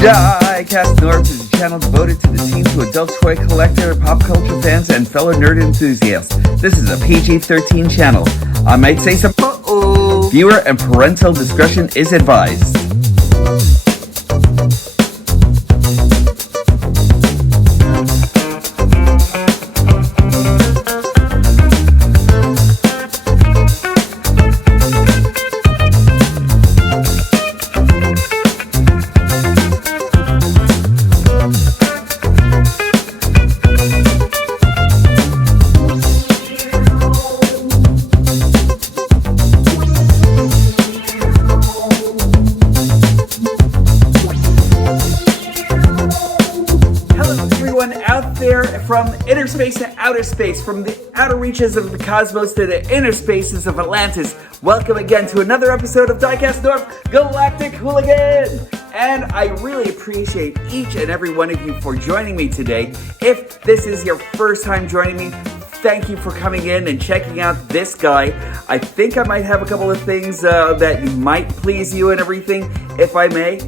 Diecast North is a channel devoted to the teen to adult toy collector, pop culture fans, and fellow nerd enthusiasts. This is a PG-13 channel. I might say some viewer and parental discretion is advised. From inner space to outer space, from the outer reaches of the cosmos to the inner spaces of Atlantis, welcome again to another episode of Diecast North Galactic Hooligan! And I really appreciate each and every one of you for joining me today. If this is your first time joining me, thank you for coming in and checking out this guy. I think I might have a couple of things that might please you and everything, if I may.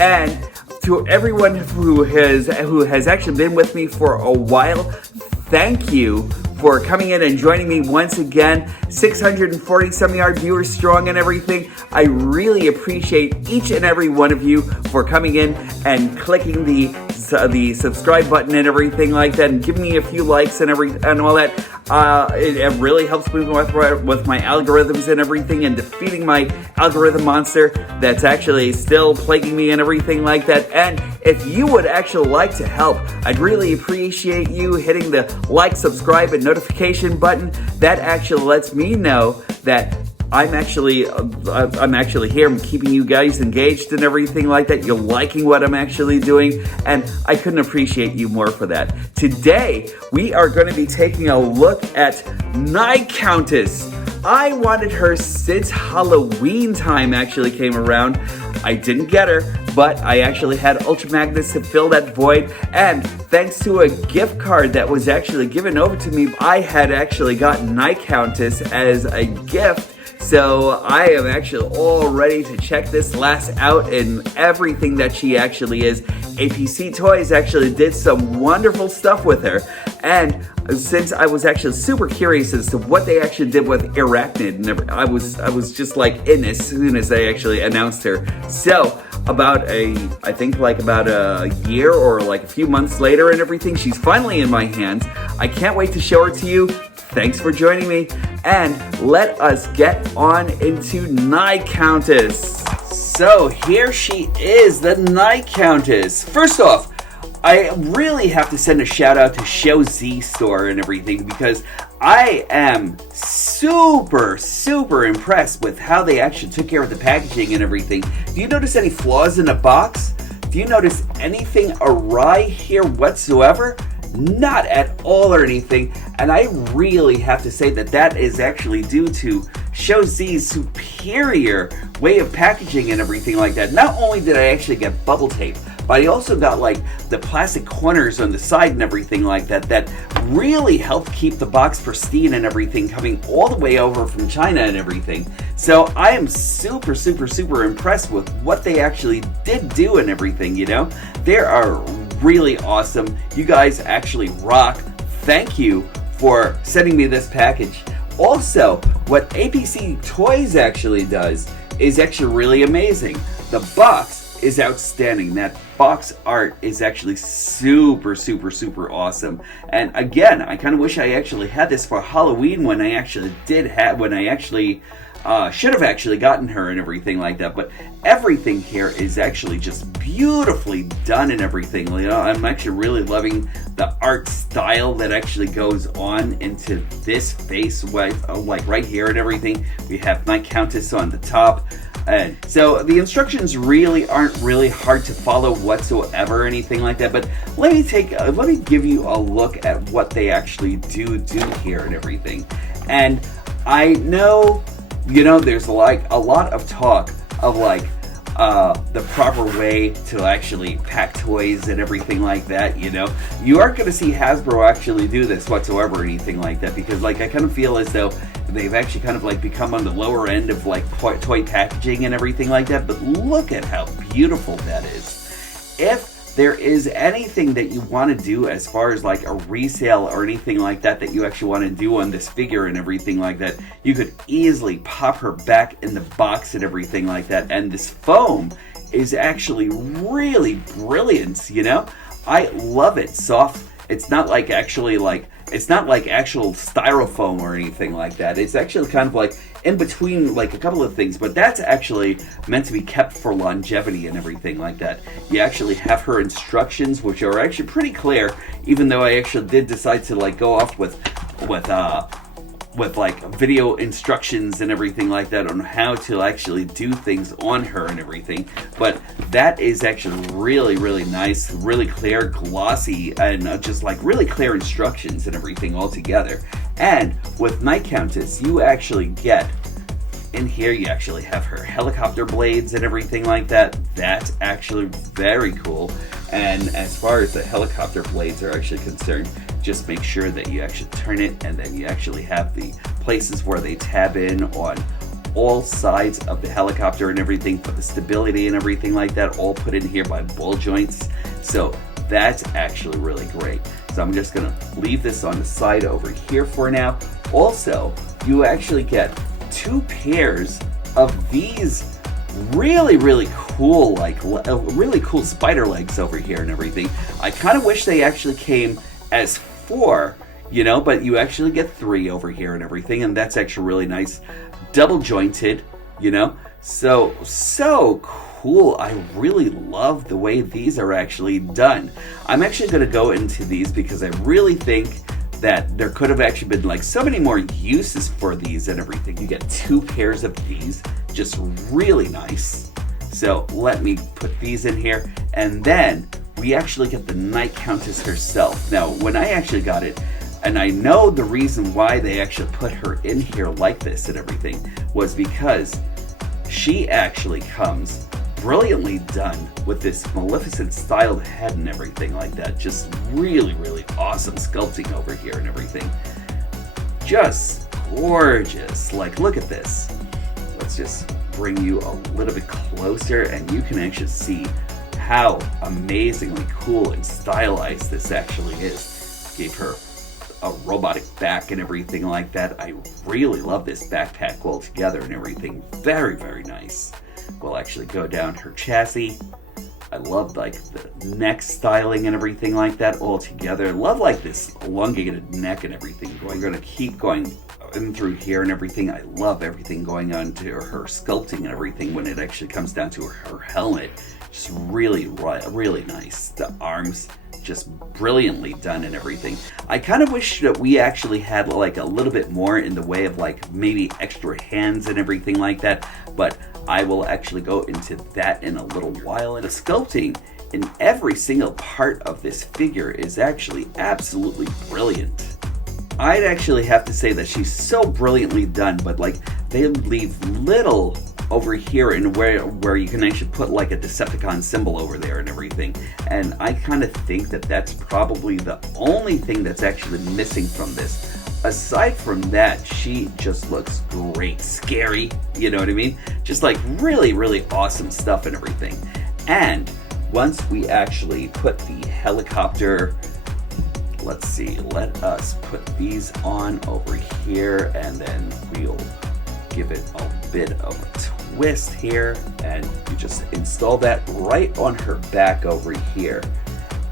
And to everyone who has actually been with me for a while, thank you for coming in and joining me once again. 640 some yard viewers strong and everything. I really appreciate each and every one of you for coming in and clicking the subscribe button and everything like that, and giving me a few likes and all that. It really helps me with my algorithms and everything, and defeating my algorithm monster that's actually still plaguing me and everything like that. And if you would actually like to help, I'd really appreciate you hitting the like, subscribe, and notification button. That actually lets me know that I'm actually here. I'm keeping you guys engaged and everything like that. You're liking what I'm actually doing, and I couldn't appreciate you more for that. Today, we are going to be taking a look at Countess. I wanted her since Halloween time actually came around. I didn't get her, but I actually had Ultra Magnets to fill that void, and thanks to a gift card that was actually given over to me, I had actually gotten Countess as a gift. So I am actually all ready to check this lass out and everything that she actually is. APC TOYS actually did some wonderful stuff with her. And since I was actually super curious as to what they actually did with Airachnid, and I was just like in as soon as they actually announced her. So about a year or like a few months later and everything, she's finally in my hands. I can't wait to show her to you. Thanks for joining me, and let us get on into Countess. So here she is, the Countess. First off, I really have to send a shout out to Show Z Store and everything, because I am super impressed with how they actually took care of the packaging and everything. Do you notice any flaws in the box? Do you notice anything awry here whatsoever? Not at all or anything, and I really have to say that is actually due to Show Z's superior way of packaging and everything like that. Not only did I actually get bubble tape, but I also got like the plastic corners on the side and everything like that really helped keep the box pristine and everything, coming all the way over from China and everything. So I am super impressed with what they actually did do and everything, you know? They are really awesome. You guys actually rock. Thank you for sending me this package. Also, what APC TOYS actually does is actually really amazing. The box is outstanding. That box art is actually super awesome. And again, I kind of wish I actually had this for Halloween when I actually should have actually gotten her and everything like that. But everything here is actually just beautifully done and everything. You know, I'm actually really loving the art style that actually goes on into this face, like right here and everything. We have Countess on the top. And so the instructions really aren't really hard to follow whatsoever or anything like that. But let me give you a look at what they actually do here and everything. And I know, you know, there's like a lot of talk of like the proper way to actually pack toys and everything like that, you know. You aren't going to see Hasbro actually do this whatsoever or anything like that, because like I kind of feel as though they've actually kind of like become on the lower end of like toy packaging and everything like that. But look at how beautiful that is. if there is anything that you want to do as far as like a resale or anything like that you actually want to do on this figure and everything like that, you could easily pop her back in the box and everything like that. And this foam is actually really brilliant, you know? I love it. Soft. It's not like actually like, it's not like actual styrofoam or anything like that. It's actually kind of like in between like a couple of things, but that's actually meant to be kept for longevity and everything like that. You actually have her instructions, which are actually pretty clear, even though I actually did decide to like go off with like video instructions and everything like that on how to actually do things on her and everything. But that is actually really nice, really clear, glossy, and just like really clear instructions and everything all together. And with Night Countess, you actually get in here, you actually have her helicopter blades and everything like that. That's actually very cool. And as far as the helicopter blades are actually concerned, just make sure that you actually turn it, and then you actually have the places where they tab in on all sides of the helicopter and everything for the stability and everything like that, all put in here by ball joints. So that's actually really great. So I'm just gonna leave this on the side over here for now. Also, you actually get 2 pairs of these really cool, like really cool spider legs over here and everything. I kind of wish they actually came as 4, you know, but you actually get 3 over here and everything, and that's actually really nice. Double jointed, you know, so cool. I really love the way these are actually done. I'm actually going to go into these because I really think that there could have actually been like so many more uses for these and everything. You get 2 pairs of these, just really nice. So let me put these in here, and then we actually get the Night Countess herself. Now, when I actually got it, and I know the reason why they actually put her in here like this and everything, was because she actually comes brilliantly done with this Maleficent styled head and everything like that. Just really awesome sculpting over here and everything. Just gorgeous. Like, look at this. Let's just bring you a little bit closer, and you can actually see how amazingly cool and stylized this actually is. Gave her a robotic back and everything like that. I really love this backpack altogether and everything. Very nice. We'll actually go down her chassis. I love like the neck styling and everything like that all together. Love like this elongated neck and everything. We're going to keep going in through here and everything. I love everything going on to her sculpting and everything when it actually comes down to her helmet. Just really nice. The arms just brilliantly done and everything. I kind of wish that we actually had like a little bit more in the way of like maybe extra hands and everything like that, but I will actually go into that in a little while. And the sculpting in every single part of this figure is actually absolutely brilliant. I'd actually have to say that she's so brilliantly done, but like they leave little over here and where you can actually put like a Decepticon symbol over there and everything. And I kind of think that that's probably the only thing that's actually missing from this. Aside from that, she just looks great. Scary, you know what I mean? Just like really awesome stuff and everything. And once we actually put the helicopter, let's see, let us put these on over here, and then we'll give it a bit of a twist here, and you just install that right on her back over here,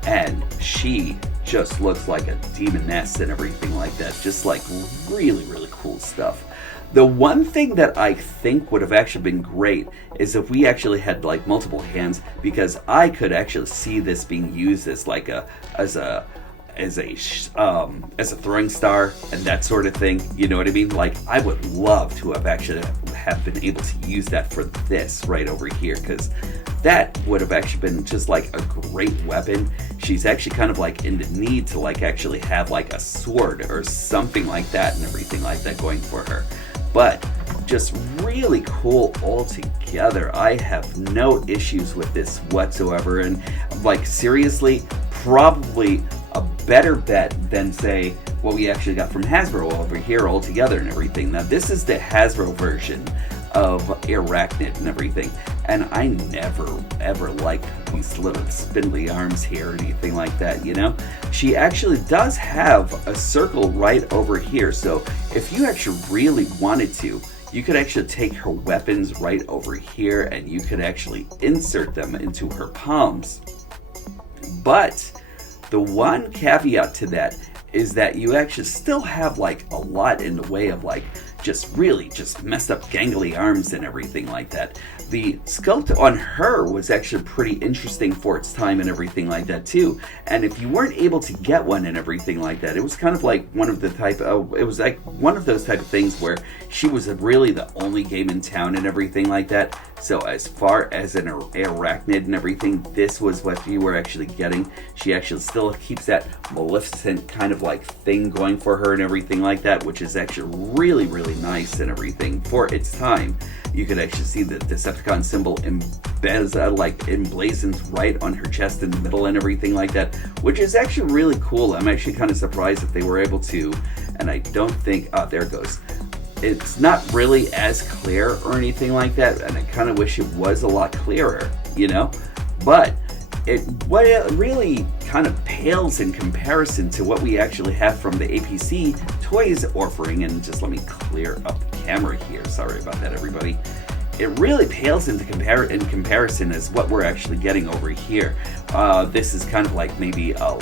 and she just looks like a demoness and everything like that. Just like really cool stuff. The one thing that I think would have actually been great is if we actually had like multiple hands, because I could actually see this being used as like as a throwing star and that sort of thing, you know what I mean? Like, I would love to have actually have been able to use that for this right over here, because that would have actually been just like a great weapon. She's actually kind of like in the need to like actually have like a sword or something like that and everything like that going for her. But just really cool altogether. I have no issues with this whatsoever, and like seriously, probably a better bet than say what we actually got from Hasbro over here altogether and everything. Now this is the Hasbro version of Airachnid and everything. And I never ever liked these little spindly arms here or anything like that, you know? She actually does have a circle right over here, so if you actually really wanted to, you could actually take her weapons right over here and you could actually insert them into her palms. But the one caveat to that is that you actually still have like a lot in the way of like just messed up gangly arms and everything like that. The sculpt on her was actually pretty interesting for its time and everything like that too. And if you weren't able to get one and everything like that, it was kind of like one of the it was like one of those type of things where she was really the only game in town and everything like that. So as far as an Airachnid and everything, this was what you were actually getting. She actually still keeps that Maleficent kind of like thing going for her and everything like that, which is actually really, really nice and everything for its time. You could actually see the Decepticon symbol emblazoned right on her chest in the middle and everything like that, which is actually really cool. I'm actually kind of surprised that they were able to, and I don't think, there it goes. It's not really as clear or anything like that, and I kind of wish it was a lot clearer, you know? But it really kind of pales in comparison to what we actually have from the APC TOYS offering. And just let me clear up the camera here. Sorry about that, everybody. It really pales in comparison as what we're actually getting over here. This is kind of like maybe a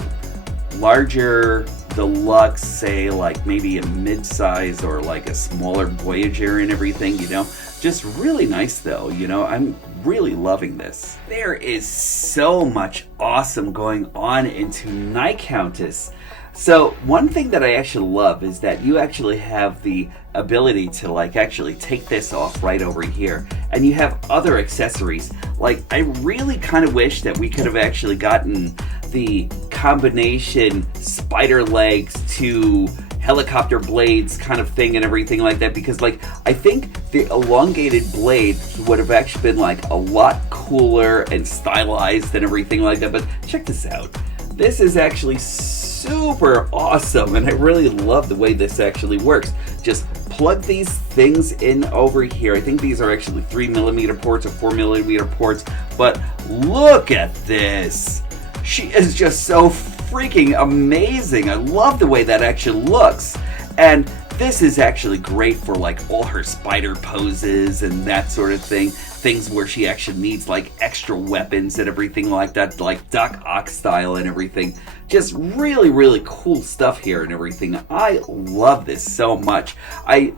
larger deluxe, say like maybe a mid-size or like a smaller Voyager and everything, you know? Just really nice though, you know? I'm really loving this. There is so much awesome going on into Night Countess. So one thing that I actually love is that you actually have the ability to like actually take this off right over here, and you have other accessories. Like I really kind of wish that we could have actually gotten the combination spider legs to helicopter blades kind of thing and everything like that, because like I think the elongated blade would have actually been like a lot cooler and stylized and everything like that. But check this out. This is actually super awesome, and I really love the way this actually works. Just plug these things in over here. I think these are actually 3mm ports or 4mm ports, but look at this. She is just so freaking amazing. I love the way that actually looks. And this is actually great for like all her spider poses and that sort of thing. Things where she actually needs like extra weapons and everything like that, like Doc Ock style and everything. Just really, really cool stuff here and everything. I love this so much. I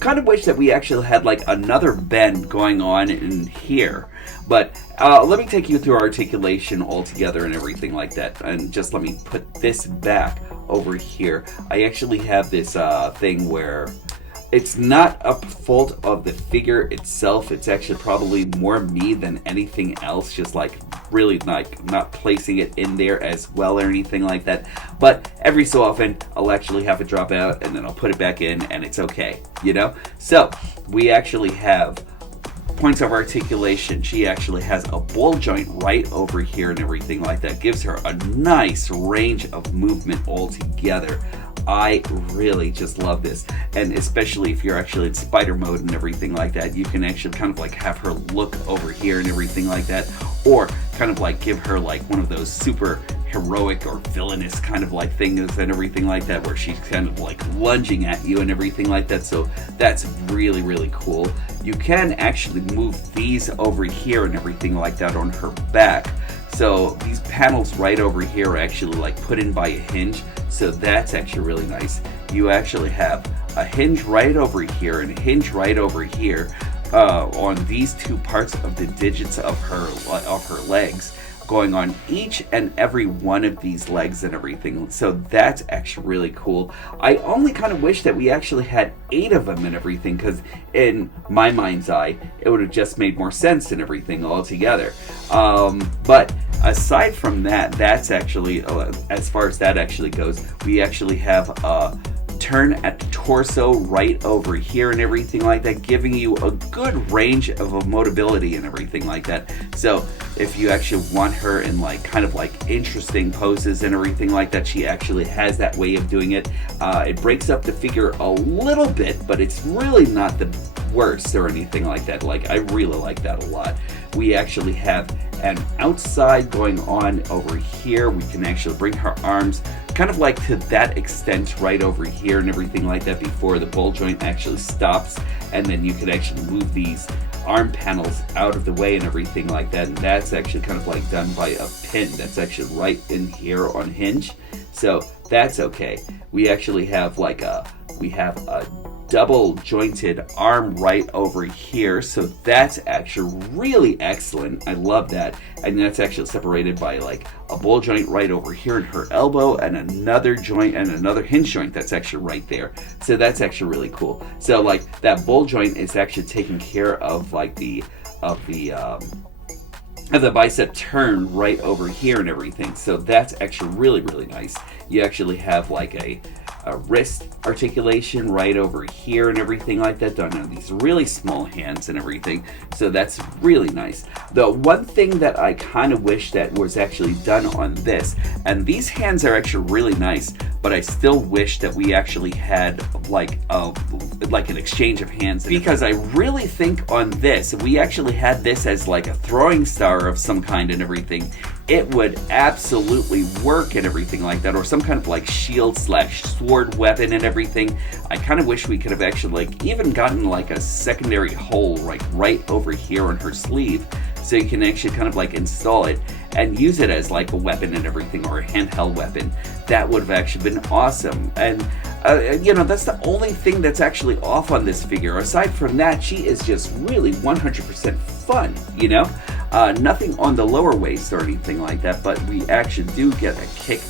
kind of wish that we actually had like another bend going on in here. But let me take you through articulation altogether and everything like that. And just let me put this back over here. I actually have this thing where it's not a fault of the figure itself. It's actually probably more me than anything else. Just like really like not placing it in there as well or anything like that. But every so often I'll actually have it drop out and then I'll put it back in and it's okay, you know? So we actually have points of articulation. She actually has a ball joint right over here and everything like that. Gives her a nice range of movement altogether. I really just love this, and especially if you're actually in spider mode and everything like that, you can actually kind of like have her look over here and everything like that, or kind of like give her like one of those super heroic or villainous kind of like things and everything like that, where she's kind of like lunging at you and everything like that. So that's really, really cool. You can actually move these over here and everything like that on her back. So these panels right over here are actually like put in by a hinge. So that's actually really nice. You actually have a hinge right over here and a hinge right over here on these two parts of the digits of her legs, going on each and every one of these legs and everything. So that's actually really cool. I only kind of wish that we actually had 8 of them and everything, because in my mind's eye, it would have just made more sense and everything altogether. But aside from that, that's actually, as far as that actually goes, we actually have a turn at the torso right over here and everything like that, giving you a good range of mobility and everything like that. So if you actually want her in like kind of like interesting poses and everything like that, she actually has that way of doing it. It breaks up the figure a little bit, but it's really not the worse or anything like that. Like, I really like that a lot. We actually have an outside going on over here. We can actually bring her arms kind of like to that extent right over here and everything like that before the ball joint actually stops, and then you can actually move these arm panels out of the way and everything like that, and that's actually kind of like done by a pin that's actually right in here on hinge, so that's okay. We actually have like a double jointed arm right over here, so that's actually really excellent. I love that. And that's actually separated by like a ball joint right over here in her elbow, and another joint and another hinge joint that's actually right there, so that's actually really cool. So like that ball joint is actually taking care of like the bicep turn right over here and everything, so that's actually really nice. You actually have like a wrist articulation right over here and everything like that, done on these really small hands and everything, so that's really nice. The one thing that I kind of wish that was actually done on this, and these hands are actually really nice, but I still wish that we actually had like an exchange of hands, because I really think on this, if we actually had this as like a throwing star of some kind and everything, it would absolutely work and everything like that, or some kind of like shield slash sword weapon and everything. I kind of wish we could have actually like even gotten like a secondary hole like right over here on her sleeve, so you can actually kind of like install it and use it as like a weapon and everything, or a handheld weapon. That would have actually been awesome. And you know, that's the only thing that's actually off on this figure. Aside from that, she is just really 100% fun, you know? Nothing on the lower waist or anything like that, but we actually do get a kick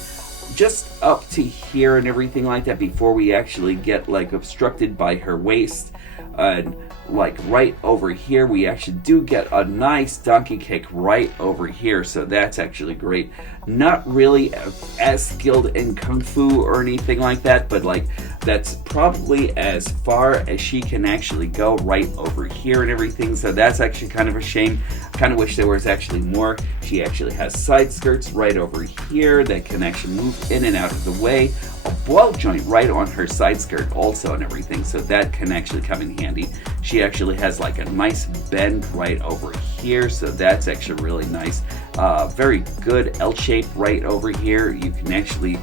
just up to here and everything like that before we actually get like obstructed by her waist. And like right over here, we actually do get a nice donkey kick right over here, so that's actually great. Not really as skilled in kung fu or anything like that, but like that's probably as far as she can actually go right over here and everything, so that's actually kind of a shame. Kind of wish there was actually more. She actually has side skirts right over here that can actually move in and out of the way. A ball joint right on her side skirt also and everything, so that can actually come in handy. She actually has like a nice bend right over here, so that's actually really nice. Very good L shape right over here. You can actually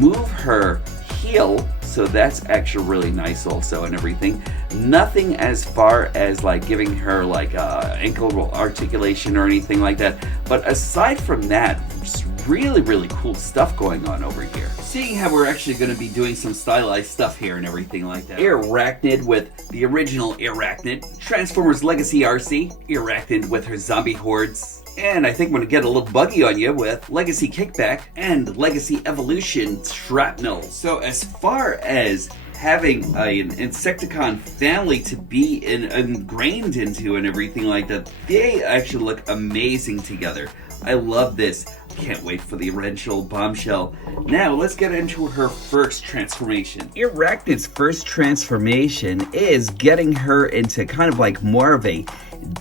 move her heel, so that's actually really nice also and everything. Nothing as far as like giving her like ankle articulation or anything like that, but aside from that, just really cool stuff going on over here. Seeing how we're actually going to be doing some stylized stuff here and everything like that. Airachnid with the original Airachnid, Transformers Legacy RC, Airachnid with her zombie hordes, and I think I'm going to get a little buggy on you with Legacy Kickback and Legacy Evolution Shrapnel. So as far as having an Insecticon family to be ingrained into and everything like that, they actually look amazing together. I love this. Can't wait for the eventual bombshell. Now, let's get into her first transformation. Airachnid's first transformation is getting her into kind of like more of a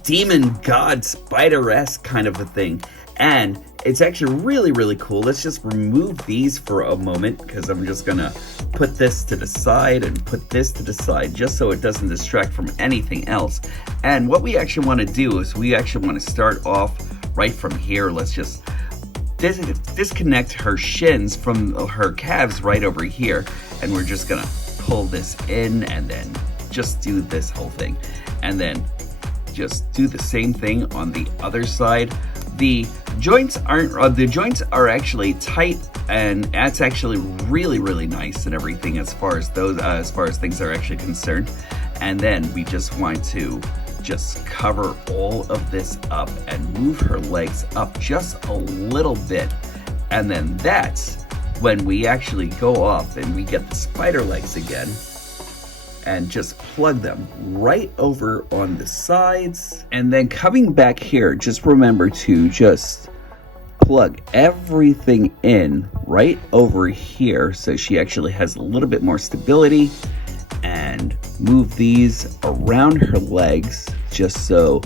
demon god spider-esque kind of a thing. And it's actually really cool. Let's just remove these for a moment, because I'm just gonna put this to the side and put this to the side just so it doesn't distract from anything else. And what we actually want to do is we actually want to start off right from here. Let's just disconnect her shins from her calves right over here, and we're just gonna pull this in and then just do this whole thing, and then just do the same thing on the other side. The joints are actually tight, and that's actually really nice and everything as far as things are actually concerned. And then we just want to just cover all of this up and move her legs up just a little bit, and then that's when we actually go off and we get the spider legs again and just plug them right over on the sides. And then coming back here, just remember to just plug everything in right over here so she actually has a little bit more stability, and move these around her legs just so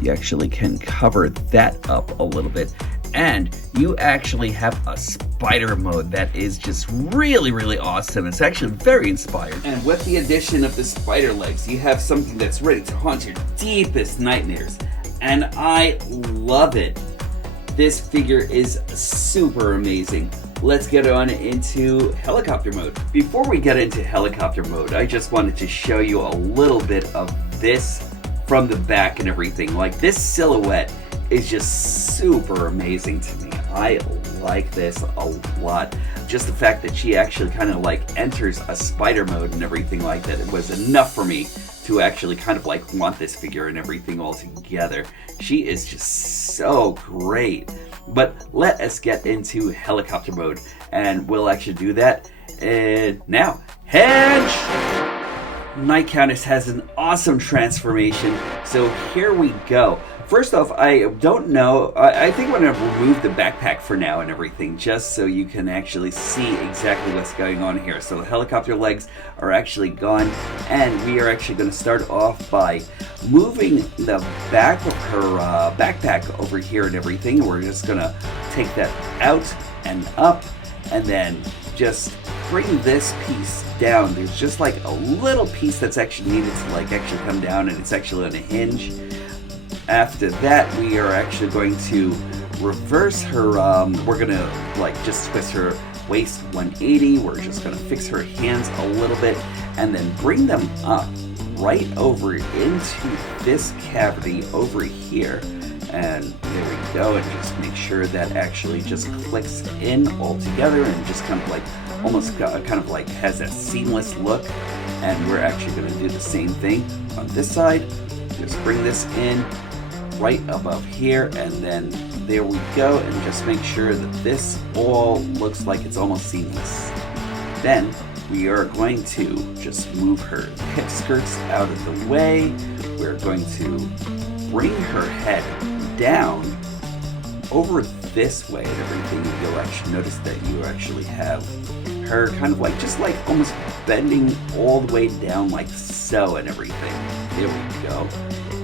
you actually can cover that up a little bit. And you actually have a spider mode that is just really, really awesome. It's actually very inspired. And with the addition of the spider legs, you have something that's ready to haunt your deepest nightmares. And I love it. This figure is super amazing. Let's get on into helicopter mode. Before we get into helicopter mode, I just wanted to show you a little bit of this from the back and everything. Like, this silhouette is just super amazing to me. I like this a lot. Just the fact that she actually kind of like enters a spider mode and everything like that, it was enough for me to actually kind of like want this figure and everything all together. She is just so great. But let us get into helicopter mode, and we'll actually do that. And now, Hedge! Night Countess has an awesome transformation, so here we go. First off, I don't know, I think I'm going to remove the backpack for now and everything, just so you can actually see exactly what's going on here. So the helicopter legs are actually gone, and we are actually going to start off by moving the back of her backpack over here and everything. We're just going to take that out and up, and then just bring this piece down. There's just like a little piece that's actually needed to like actually come down, and it's actually on a hinge. After that, we are actually going to reverse her, we're going to like just twist her waist 180. We're just going to fix her hands a little bit and then bring them up right over into this cavity over here. And there we go, and just make sure that actually just clicks in all together and just kind of like almost kind of like has that seamless look. And we're actually going to do the same thing on this side. Just bring this in right above here, and then there we go, and just make sure that this all looks like it's almost seamless. Then we are going to just move her hip skirts out of the way. We're going to bring her head down over this way and everything. You'll actually notice that you actually have her kind of like just like almost bending all the way down like so and everything. There we go.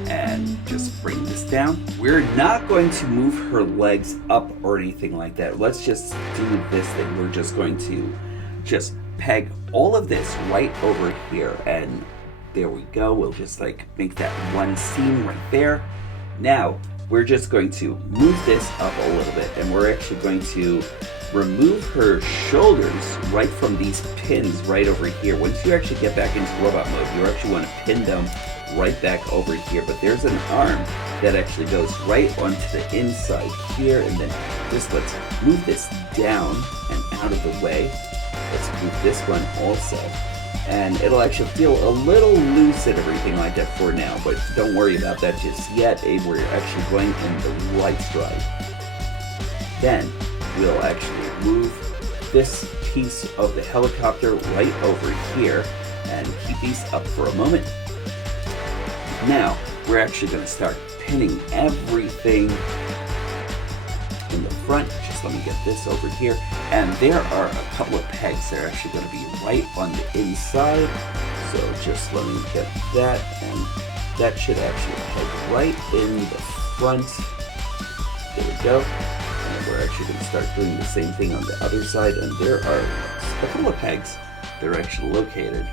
And just bring this down. We're not going to move her legs up or anything like that. Let's just do this thing. We're just going to just peg all of this right over here, and there we go. We'll just like make that one seam right there. Now we're just going to move this up a little bit, and we're actually going to remove her shoulders right from these pins right over here. Once you actually get back into robot mode, you actually want to pin them right back over here, but there's an arm that actually goes right onto the inside here, and then just let's move this down and out of the way. Let's move this one also, and it'll actually feel a little loose and everything like that for now, but don't worry about that just yet. We're actually going in the right stride. Then we'll actually move this piece of the helicopter right over here and keep these up for a moment. Now, we're actually going to start pinning everything in the front. Just let me get this over here. And there are a couple of pegs that are actually going to be right on the inside. So just let me get that, and that should actually peg right in the front. There we go. And we're actually going to start doing the same thing on the other side. And there are a couple of pegs that are actually located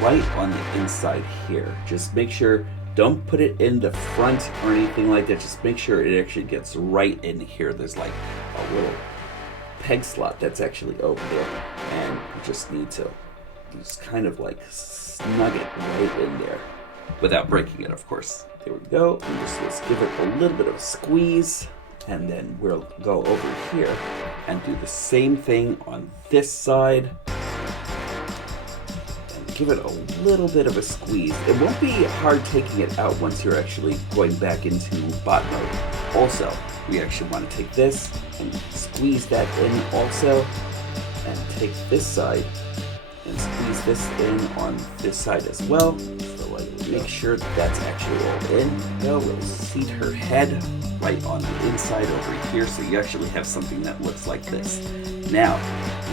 right on the inside here. Just make sure, don't put it in the front or anything like that. Just make sure it actually gets right in here. There's like a little peg slot that's actually over there, and you just need to just kind of like snug it right in there without breaking it, of course. There we go. And just let's give it a little bit of a squeeze, and then we'll go over here and do the same thing on this side. Give it a little bit of a squeeze. It won't be hard taking it out once you're actually going back into bot mode. Also, we actually want to take this and squeeze that in also, and take this side and squeeze this in on this side as well. So like, make sure that that's actually all in. Now we'll seat her head right on the inside over here, so you actually have something that looks like this. Now,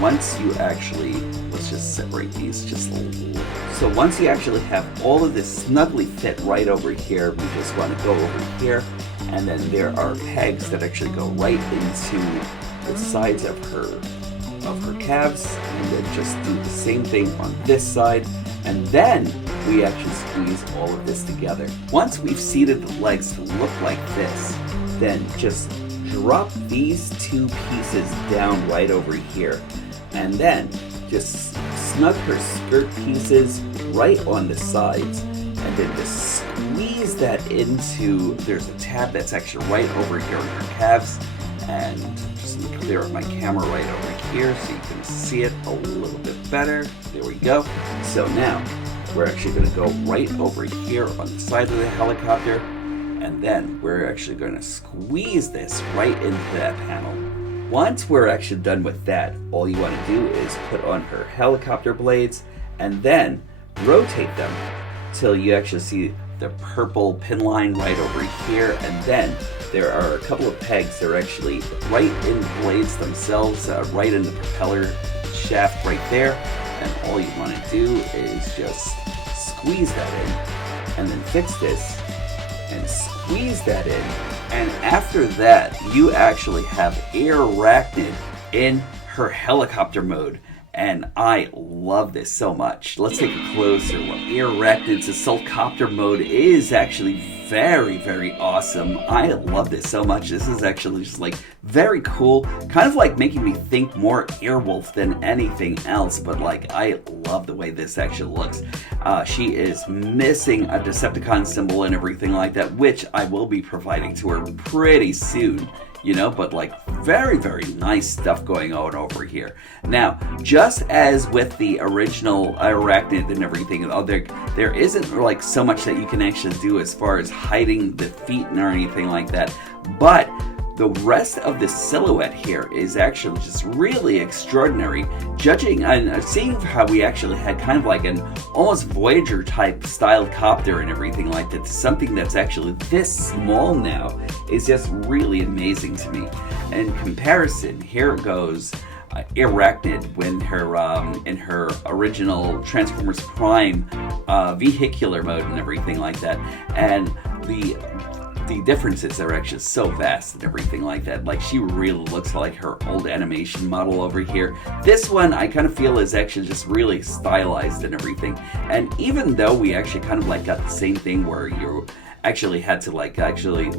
once you actually, let's just separate these just a little. So once you actually have all of this snugly fit right over here, we just want to go over here And then there are pegs that actually go right into the sides of her calves, and then just do the same thing on this side. And then we actually squeeze all of this together. Once we've seated the legs to look like this, then just drop these two pieces down right over here. And then just snug her skirt pieces right on the sides. And then just squeeze that into, there's a tab that's actually right over here on her calves. And just clear up my camera right over here so you can see it a little bit better. There we go. So now we're actually going to go right over here on the side of the helicopter, and then we're actually going to squeeze this right into that panel. Once we're actually done with that, all you want to do is put on her helicopter blades and then rotate them till you actually see the purple pin line right over here, and then there are a couple of pegs that are actually right in the blades themselves, right in the propeller shaft right there. And all you want to do is just squeeze that in, and then fix this and squeeze that in. And after that, you actually have Airachnid in her helicopter mode. And I love this so much. Let's take a closer look. Airachnid's assault copter mode is actually very, very awesome. I love this so much. This is actually just like very cool. Kind of like making me think more Airwolf than anything else. But like, I love the way this actually looks. She is missing a Decepticon symbol and everything like that, which I will be providing to her pretty soon. You know, but like very, very nice stuff going on over here. Now, just as with the original Airachnid and everything, there isn't like so much that you can actually do as far as hiding the feet or anything like that. But the rest of the silhouette here is actually just really extraordinary. Judging and seeing how we actually had kind of like an almost Voyager type style copter and everything like that, something that's actually this small now is just really amazing to me. In comparison, here goes Airachnid when her in her original Transformers Prime vehicular mode and everything like that, and the differences are actually so vast and everything like that. Like, she really looks like her old animation model over here. This one I kind of feel is actually just really stylized and everything. And even though we actually kind of like got the same thing where you actually had to like actually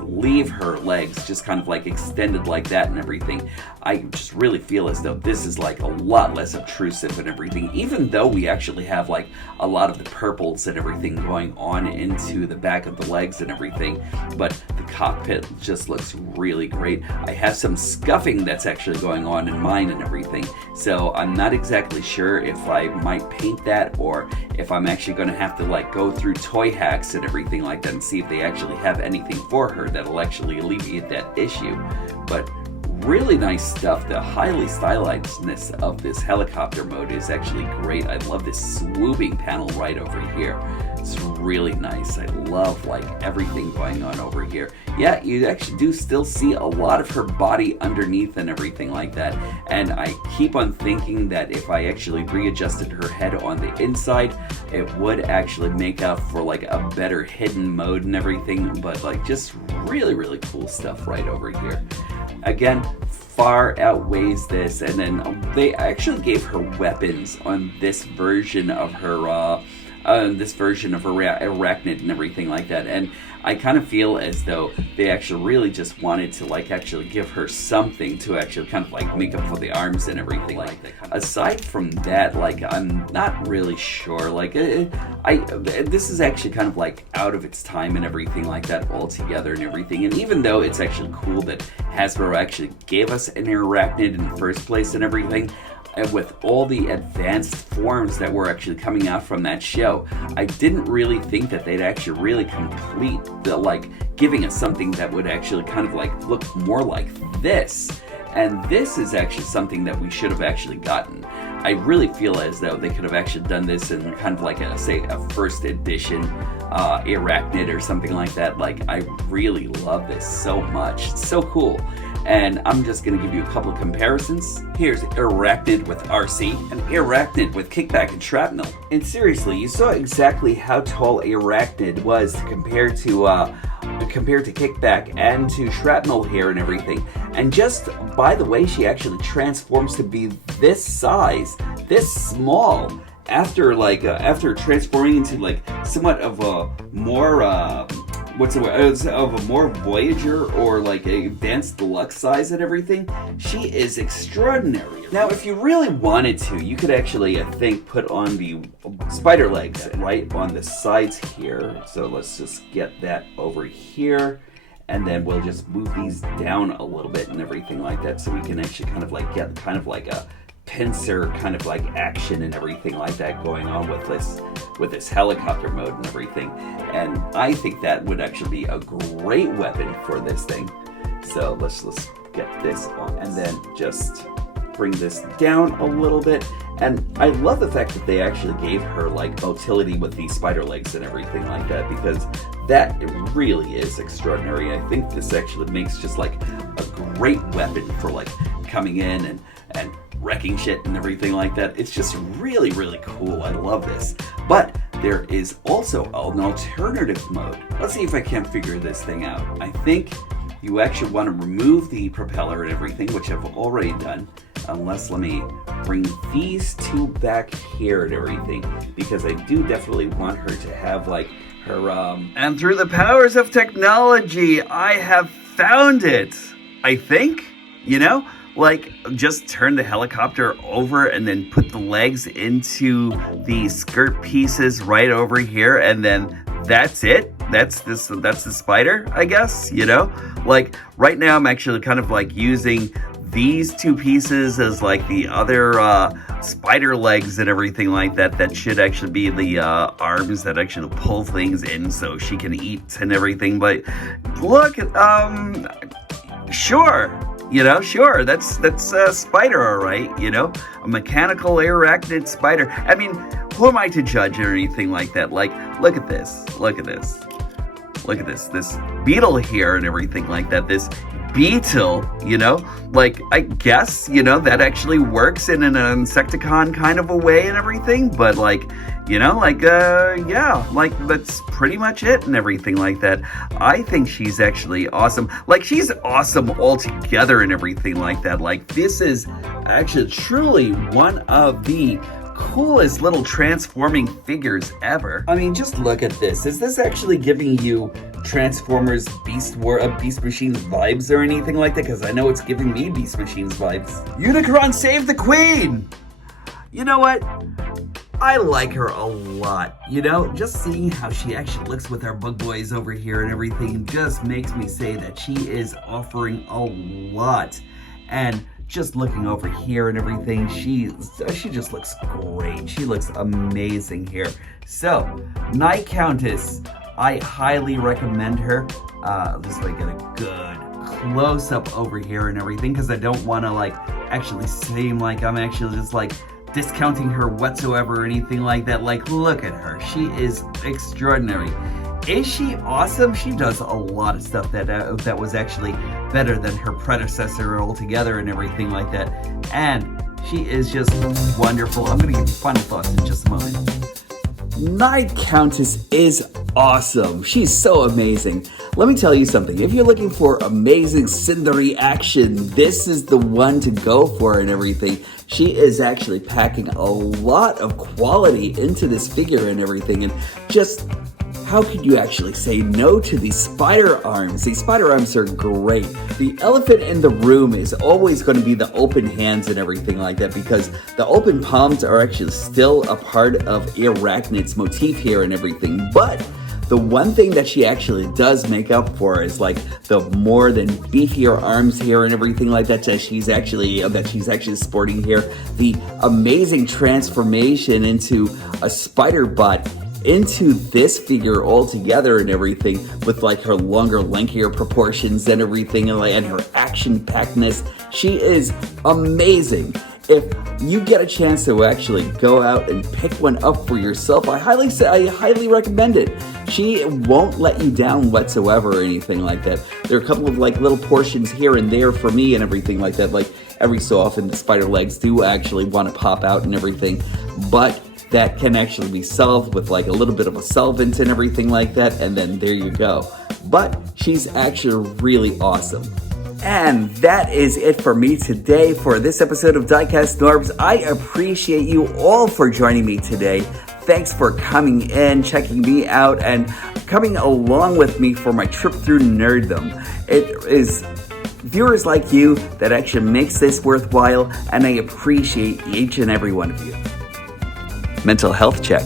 leave her legs just kind of like extended like that and everything, I just really feel as though this is like a lot less obtrusive and everything, even though we actually have like a lot of the purples and everything going on into the back of the legs and everything. But the cockpit just looks really great. I have some scuffing that's actually going on in mine and everything, so I'm not exactly sure if I might paint that or if I'm actually going to have to like go through toy hacks and everything like that and see if they actually have anything for her that'll actually alleviate that issue. But really nice stuff. The highly stylizedness of this helicopter mode is actually great. I love this swooping panel right over here. It's really nice. I love like everything going on over here. Yeah, you actually do still see a lot of her body underneath and everything like that. And I keep on thinking that if I actually readjusted her head on the inside, it would actually make up for like a better hidden mode and everything. But like, just really, really cool stuff right over here. Again, far outweighs this, and then they actually gave her weapons on this version of her Airachnid and everything like that. And I kind of feel as though they actually really just wanted to like actually give her something to actually kind of like make up for the arms and everything like that. Aside from that, like, I'm not really sure. Like, this is actually kind of like out of its time and everything like that altogether and everything. And even though it's actually cool that Hasbro actually gave us an Airachnid in the first place and everything, and with all the advanced forms that were actually coming out from that show, I didn't really think that they'd actually really complete the like giving us something that would actually kind of like look more like this. And this is actually something that we should have actually gotten. I really feel as though they could have actually done this in kind of like a first edition Airachnid or something like that. Like, I really love this so much. It's so cool. And I'm just going to give you a couple of comparisons. Here's Airachnid with RC and Airachnid with kickback and shrapnel. And seriously, you saw exactly how tall Airachnid was compared to compared to Kickback and to Shrapnel here and everything. And just by the way, she actually transforms to be this size, this small, after transforming into like somewhat of a more of a more Voyager or like a advanced deluxe size and everything. She is extraordinary. Now, if you really wanted to, you could actually, I think, put on the spider legs right on the sides here. So let's just get that over here. And then we'll just move these down a little bit and everything like that, so we can actually kind of like get kind of like a pincer kind of like action and everything like that going on with this helicopter mode and everything. And I think that would actually be a great weapon for this thing. So let's get this on and then just bring this down a little bit. And I love the fact that they actually gave her like motility with these spider legs and everything like that, because that really is extraordinary. I think this actually makes just like a great weapon for like coming in and wrecking shit and everything like that. It's just really, really cool. I love this. But there is also an alternative mode. Let's see if I can figure this thing out. I think you actually want to remove the propeller and everything, which I've already done. Let me bring these two back here and everything, because I do definitely want her to have like her and through the powers of technology, I have found it. I think, like just turn the helicopter over and then put the legs into the skirt pieces right over here, and then that's it. That's the spider, I guess, Like right now I'm actually kind of like using these two pieces as like the other spider legs and everything like that. That should actually be the arms that actually pull things in so she can eat and everything. But look, sure. Sure, that's a spider, all right, a mechanical Airachnid spider. I mean, who am I to judge or anything like that? Like, look at this, this beetle here and everything like that, this beetle, like, I guess, that actually works in an Insecticon kind of a way and everything, but like, yeah, like that's pretty much it and everything like that. I think she's actually awesome. Like, she's awesome altogether and everything like that. Like, this is actually truly one of the coolest little transforming figures ever. I mean, just look at this. Is this actually giving you Transformers Beast Machines vibes or anything like that? Because I know it's giving me Beast Machines vibes. Unicron save the Queen! You know what? I like her a lot, just seeing how she actually looks with our bug boys over here and everything just makes me say that she is offering a lot. And just looking over here and everything, she just looks great. She looks amazing here. So, Night Countess, I highly recommend her. This way I get a good close-up over here and everything, because I don't want to like actually seem like I'm actually just like discounting her whatsoever or anything like that. Like, look at her. She is extraordinary. Is she awesome? She does a lot of stuff that was actually better than her predecessor altogether and everything like that. And she is just wonderful. I'm going to give you final thoughts in just a moment. Night Countess is awesome. She's so amazing. Let me tell you something. If you're looking for amazing cindery action, this is the one to go for and everything. She is actually packing a lot of quality into this figure and everything. And just how could you actually say no to these spider arms? These spider arms are great. The elephant in the room is always going to be the open hands and everything like that, because the open palms are actually still a part of Airachnid's motif here and everything. But the one thing that she actually does make up for is like the more than beefier arms here and everything like that she's actually sporting here. The amazing transformation into a spider butt into this figure altogether and everything, with like her longer, lankier proportions and everything, and her action-packedness. She is amazing. If you get a chance to actually go out and pick one up for yourself, I highly recommend it. She won't let you down whatsoever or anything like that. There are a couple of like little portions here and there for me and everything like that. Like every so often the spider legs do actually want to pop out and everything, but that can actually be solved with like a little bit of a solvent and everything like that, and then there you go. but she's actually really awesome. And that is it for me today for this episode of Diecast Norms. I appreciate you all for joining me today. Thanks for coming in, checking me out, and coming along with me for my trip through nerddom. It is viewers like you that actually makes this worthwhile, and I appreciate each and every one of you. Mental health check.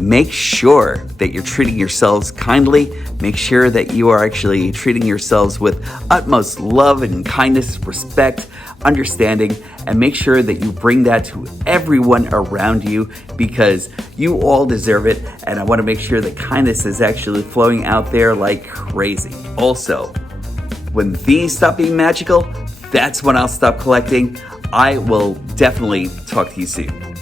Make sure that you're treating yourselves kindly. Make sure that you are actually treating yourselves with utmost love and kindness, respect, understanding, and make sure that you bring that to everyone around you because you all deserve it. And I want to make sure that kindness is actually flowing out there like crazy. Also, when these stop being magical, that's when I'll stop collecting. I will definitely talk to you soon.